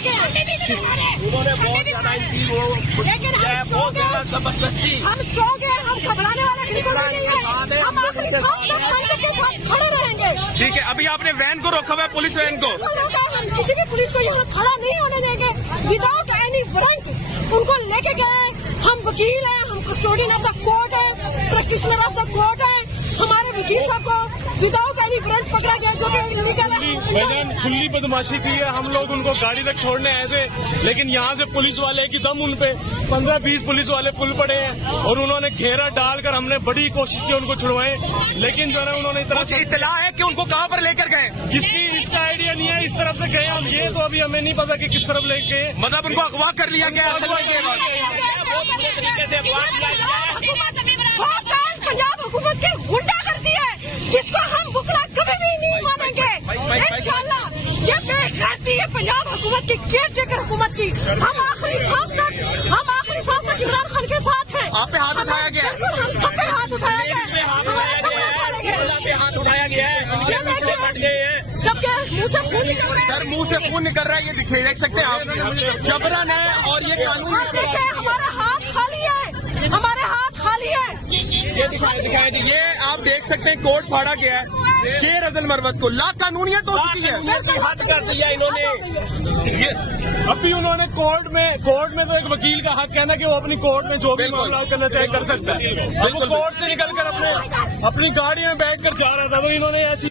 लेके उन्होंने बहुत ज्यादा इनकी वो बहुत ज्यादा जबरदस्ती हम सो गए, हम घबराने वाला बिल्कुल भी नहीं है। हम आखिरी सांस तक पंच के साथ खड़े रहेंगे। ठीक है, अभी आपने वैन को रोका हुआ है, पुलिस वैन को। हम किसी भी पुलिस को यहाँ खड़ा नहीं होने देंगे विदाउट एनी वारंट। उनको लेके गए, हम वकील हैं, हम कस्टोडियन ऑफ द कोर्ट है, प्रैक्टिशनर ऑफ द कोर्ट है। हमारे वकील साहब को विदाउट एनी वारंट पकड़ा गया, जो कि इलीगल है। खुली बदमाशी की है। हम लोग उनको गाड़ी तक छोड़ने आए थे, लेकिन यहाँ से पुलिस वाले की दम उन पे 15-20 पुलिस वाले पुल पड़े हैं और उन्होंने घेरा डालकर हमने बड़ी कोशिश की उनको छुड़वाएं, लेकिन जो है उन्होंने इतना इतला है कि उनको कहाँ पर लेकर गए, किसकी इसका आइडिया नहीं है। इस तरफ से गए हम, ये तो अभी हमें नहीं पता कि किस तरफ लेके गए। मतलब उनको अगवा कर लिया गया। पंजाब हुकूमत की गुंडा करती है, जिसको हम बुकला कभी भी नहीं मानेंगे। इंशाल्लाह ये बेगैरती है पंजाब हुकूमत की, केयर टेकर हुकूमत की। हम आखिरी सांस तक इमरान खान के साथ हैं। आप पे हाथ उठाया गया है, हम सब पे हाथ उठाया गया है, हाथ उठाया गया है, सबके मुंह से खून निकल रहा है। सर मुंह से खून निकल रहा है, ये दिखे देख सकते हैं आप। जबरन है और ये कानून। हमारा हाथ खाली है, हमारे हाथ खाली है। ये दिखाई ये आप देख सकते हैं, कोर्ट फाड़ा गया है शेर अफजल मरवत को। ला कानूनियत हो चुकी है, हद कर दिया इन्होंने। ये अभी उन्होंने कोर्ट में तो एक वकील का हक है ना कि वो अपनी कोर्ट में जो भी मामला करना चाहे कर सकता है। वो कोर्ट से निकल कर अपनी गाड़ी में बैठ कर जा रहा था, तो इन्होंने ऐसी